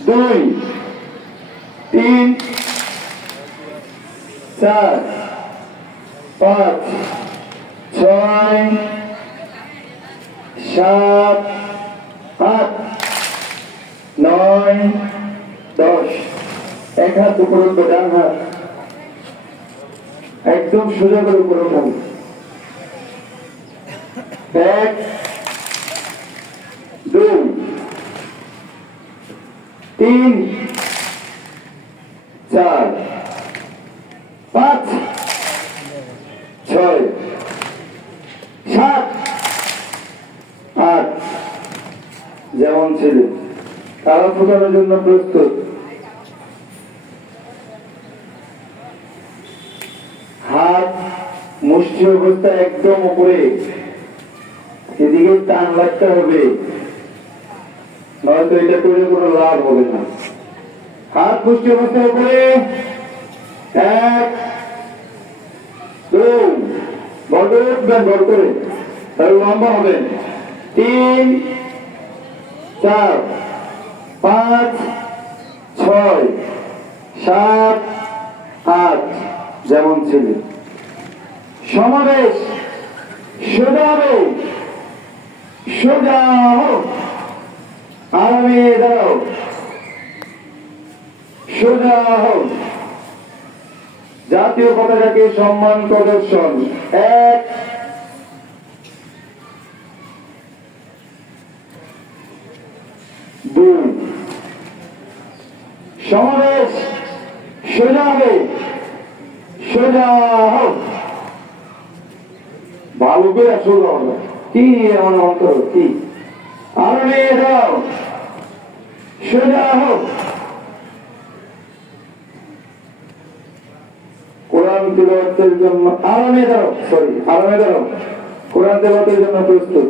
দুই, তিন, চার, পাঁচ, ছয়, সাত, আট, নয়, দশ। এক হাত উপর উঠবে, ডান হাত। একদম সোজা করে উপরে উঠাবো। এক দুই তিন, চার, পাঁচ, ছয়, সাত, আট। যেমন ছিল। তারা ফোটানোর জন্য প্রস্তুত। হাত মুষ্টি অবস্থা একদম উপরে। এদিকে টান লাগতে হবে। নয়তো এটা করে কোনো লাভ হবে না। হাত মুষ্টি অবস্থা উপরে। এক, দুই বড় করে উঠবেন বড় করে। তাহলে লম্বা হবে। তিন, চার, পাঁচ, ছয়, সাত, আট, যেমন ছিল। সমাবেশ সোজা হবে। সোজা হোক। আরামে দাঁড়াও সোজা জাতীয় পতাকাকে সম্মান প্রদর্শন। এক। দুই। সমাবেশ সোজা হবে। সোজা হোক ভালো করে সোজা হবে কি এমন অন্তর? কি? আরও নিয়ে যাও। সোজা হোক কোরআন তিলওয়াতের জন্য আরামে দাও সরি আরামে দাও কোরআন তিলওয়াতের জন্য প্রস্তুত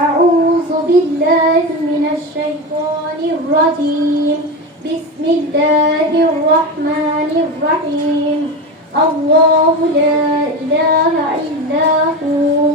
أعوذ بالله من الشيطان الرجيم بسم الله الرحمن الرحيم الله لا إله إلا هو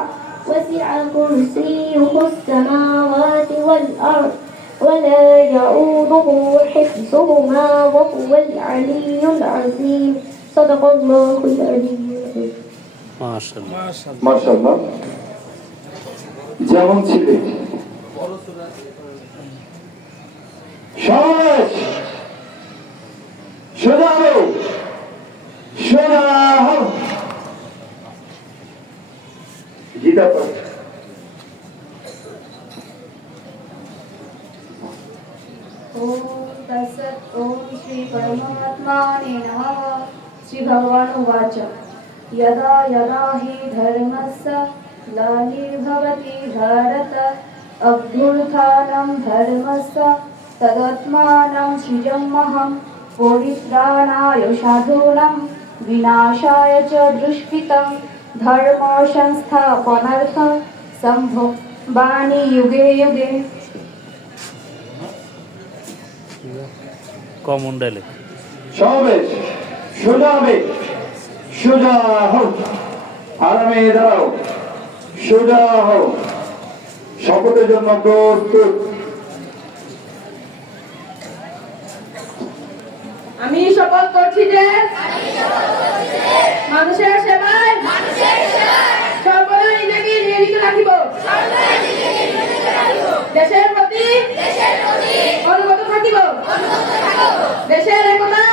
وسع كرسيه السماوات والأرض ولا يؤوده حفظهما وهو العلي العظيم صدق الله العلي العظيم মাশাআল্লাহ মার্শাল্লাহ যেমন ছিলে সমাবেশ সোজা হো गीता पर। श्री भगवान उवाच यदा यदा हि धर्मस्य भवति भारत, अभ्युत्थानं धर्मस्य तदत्मानं सृजमहं साधूनां विनाशाय च ধর্ম সংস্থাপনার্থ সম্ভব বাণী যুগে যুগে কমন ডাইলেক সমাবেশ সোজা হবে হোক আরামে দাঁড়াও সোজা হোক শপথের জন্য প্রস্তুত আমি শপথ করছি যে মানুষের সেবায় সর্বদা নিজেকে নিয়োজিত রাখিব। দেশের প্রতি অনুগত থাকিব। দেশের একতা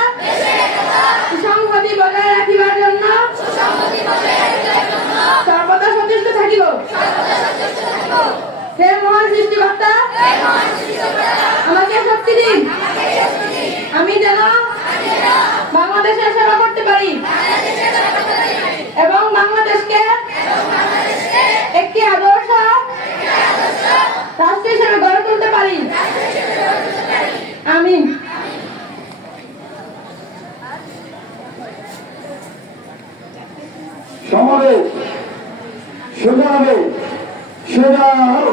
সোজা হও।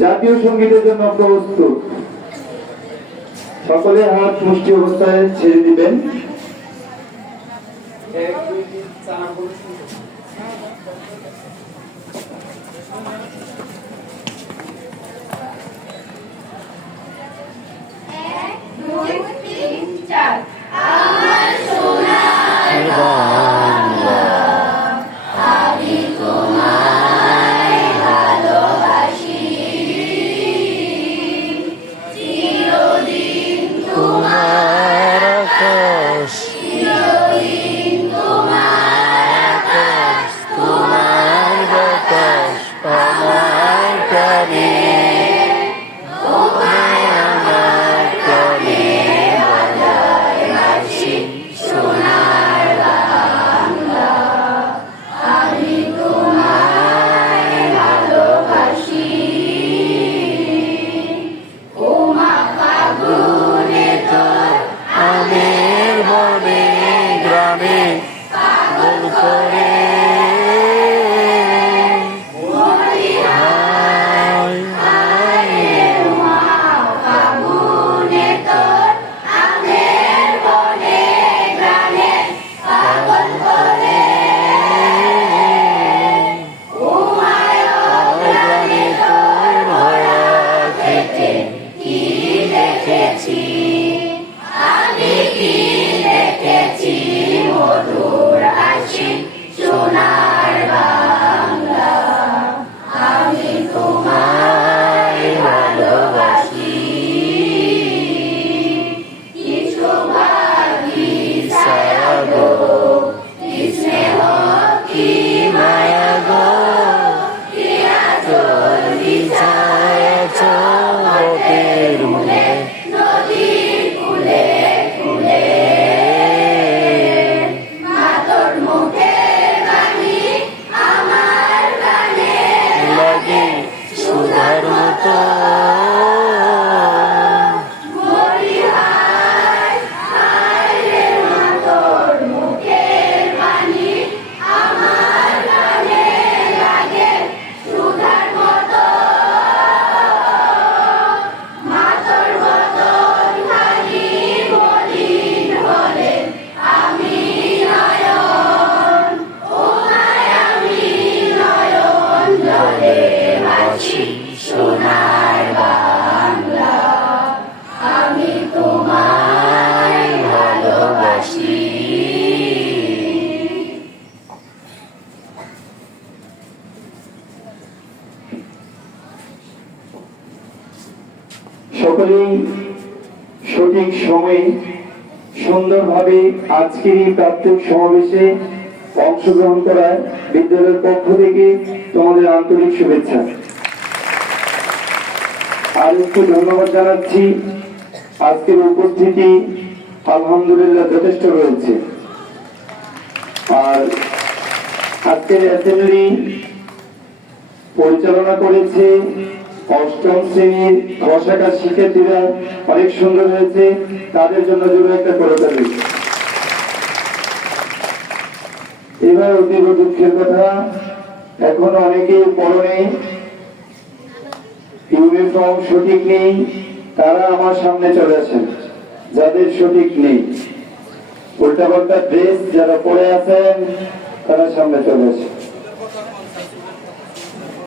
জাতীয় সঙ্গীতের জন্য প্রস্তুত সকলে হাত মুষ্টি অবস্থায় ছেড়ে দিবেন とう。আমি তোমায় সকলেই সঠিক সময়ে সুন্দরভাবে আজকের এই প্রাথমিক সমাবেশে অংশগ্রহণ করার বিদ্যালয়ের পক্ষ থেকে তোমাদের আন্তরিক শুভেচ্ছা। আর একটু ধন্যবাদ জানাচ্ছি আজকের উপস্থিতি আলহামদুলিল্লাহ যথেষ্ট রয়েছে। আর আজকের অ্যাসেম্বলি পরিচালনা করেছে অষ্টম শ্রেণির ঘষাকার শিক্ষার্থীরা। অনেক সুন্দর হয়েছে। তাদের জন্য জোরে একটা করে দেবে এবার অতীব দুঃখের কথা, এখন অনেকেই পরনে ইউনিফর্ম সঠিক নেই। তারা আমার সামনে চলে আসেন যাদের সঠিক নেই। উল্টাপাল্টা ড্রেস যারা পরে আছেন, তারা সামনে চলে আসেন